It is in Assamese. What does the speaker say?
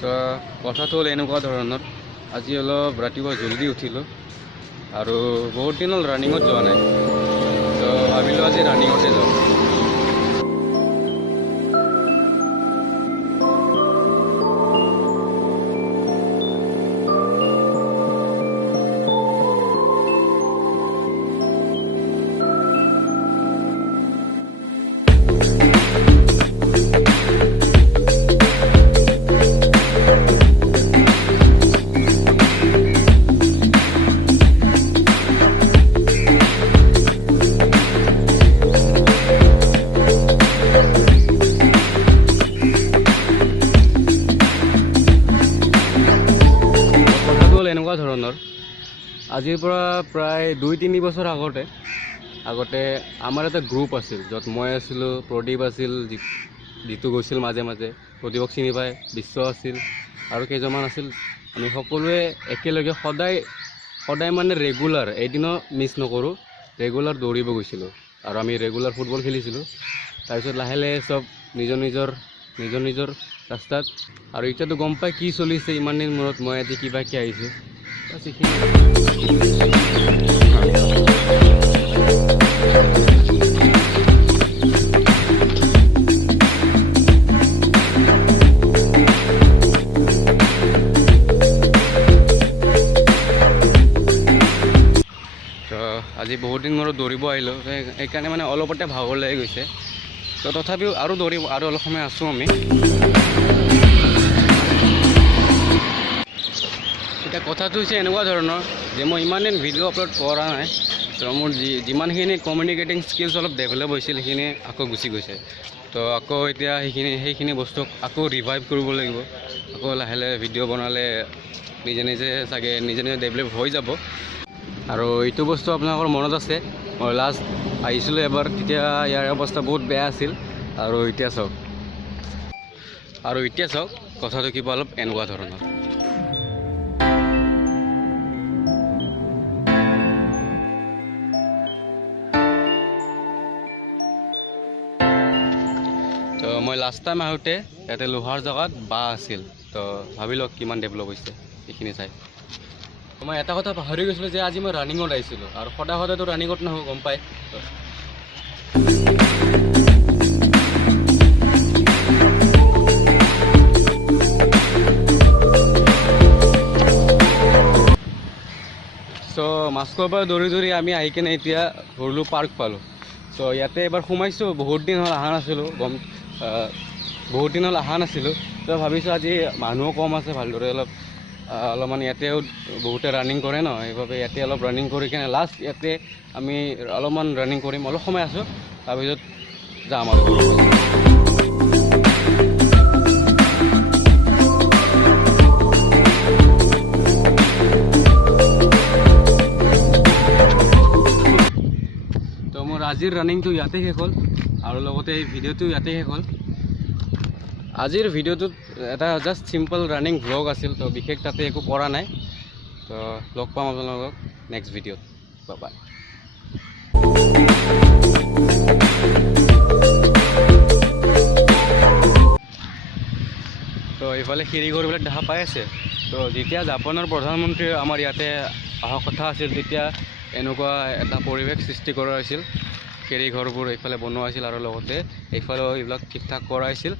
তো কথাটো হ'ল এনেকুৱা ধৰণৰ, আজি অলপ ৰাতিপুৱা জলদি উঠিলোঁ আৰু বহুত দিন হ'ল ৰানিঙত যোৱা নাই, তো ভাবিলোঁ আজি ৰানিঙতে যাওঁ। এনেকুৱা ধৰণৰ, আজিৰ পৰা প্ৰায় 2-3 বছৰ আগতে আমাৰ এটা গ্ৰুপ আছিল, য'ত মই আছিলোঁ, প্ৰদীপ আছিল, জিতু গৈছিল মাজে মাজে, প্ৰদীপক চিনি পায়, বিশ্ব আছিল আৰু কেইজনমান আছিল। আমি সকলোৱে একেলগে সদায় মানে ৰেগুলাৰ, এদিনো মিছ নকৰোঁ, ৰেগুলাৰ দৌৰিব গৈছিলোঁ আৰু আমি ৰেগুলাৰ ফুটবল খেলিছিলোঁ। তাৰপিছত লাহে লাহে চব নিজৰ নিজৰ ৰাস্তাত, আৰু এতিয়াতো গম পাই কি চলিছে, ইমান দিন মূৰত মই আজি কিবাকৈ আহিছোঁ। আজি বহুত দিন মূৰত দৌৰিব আহিলোঁ, সেইকাৰণে মানে অলপতে ভাগৰ লাগি গৈছে। তো তথাপিও আৰু অলপ সময় আছোঁ আমি। এতিয়া কথাটো হৈছে এনেকুৱা ধৰণৰ যে মই ইমান দিন ভিডিঅ' আপলোড কৰা নাই, তো মোৰ যিমানখিনি কমিউনিকেটিং স্কিলছ অলপ ডেভেলপ হৈছিল সেইখিনি আকৌ গুচি গৈছে। তো আকৌ এতিয়া সেইখিনি বস্তুক আকৌ ৰিভাইভ কৰিব লাগিব। আকৌ লাহে লাহে ভিডিঅ' বনালে নিজে ডেভেলপ হৈ যাব। আৰু এইটো বস্তু আপোনালোকৰ মনত আছে, মই লাষ্ট আহিছিলোঁ এবাৰ, তেতিয়া ইয়াৰ অৱস্থা বহুত বেয়া আছিল। আৰু এতিয়া চাওক কথাটো কিবা অলপ এনেকুৱা ধৰণৰ। তো মই লাষ্ট টাইম আহোঁতে ইয়াতে লোহাৰ জেগাত বাঁহ আছিল, তো ভাবি লওক কিমান ডেভেলপ হৈছে এইখিনি চাই। মই এটা কথা পাহৰি গৈছিলোঁ যে আজি মই ৰানিঙত আহিছিলোঁ, আৰু সদায়তো ৰানিঙত নহওঁ, গম পায়। চ' মাস্কৰ পৰা দৌৰি আমি আহি কিনে এতিয়া ভৰলু পাৰ্ক পালোঁ। চ' ইয়াতে এবাৰ সোমাইছোঁ, বহুত দিন হ'ল অহা নাছিলোঁ। তো ভাবিছোঁ আজি মানুহো কম আছে, ভালদৰে অলপমান ইয়াতেও বহুতে ৰানিং কৰে ন, সেইবাবে ইয়াতে অলপ ৰানিং কৰি কিনে লাষ্ট ইয়াতে আমি অলপমান ৰানিং কৰিম, অলপ সময় আছোঁ, তাৰপিছত যাম আৰু। তো মোৰ আজিৰ ৰানিংটো ইয়াতে শেষ হ'ল, আৰু লগতে এই ভিডিঅ'টো ইয়াতে শেষ হ'ল। আজিৰ ভিডিঅ'টোত এটা জাষ্ট চিম্পল ৰানিং ভ্লগ আছিল, তো বিশেষ তাতে একো কৰা নাই। তো লগ পাম আপোনালোকক নেক্সট ভিডিঅ'ত, বাই। তো এইফালে খেৰীঘৰবিলাক দেখা পাই আছে। তো যেতিয়া জাপানৰ প্ৰধানমন্ত্ৰী আমাৰ ইয়াতে অহা কথা আছিল, তেতিয়া এনেকুৱা এটা পৰিৱেশ সৃষ্টি কৰা হৈছিল। খেৰীঘৰবোৰ এইফালে বনোৱা হৈছিল, আৰু লগতে এইফালেও এইবিলাক ঠিক ঠাক কৰা হৈছিল।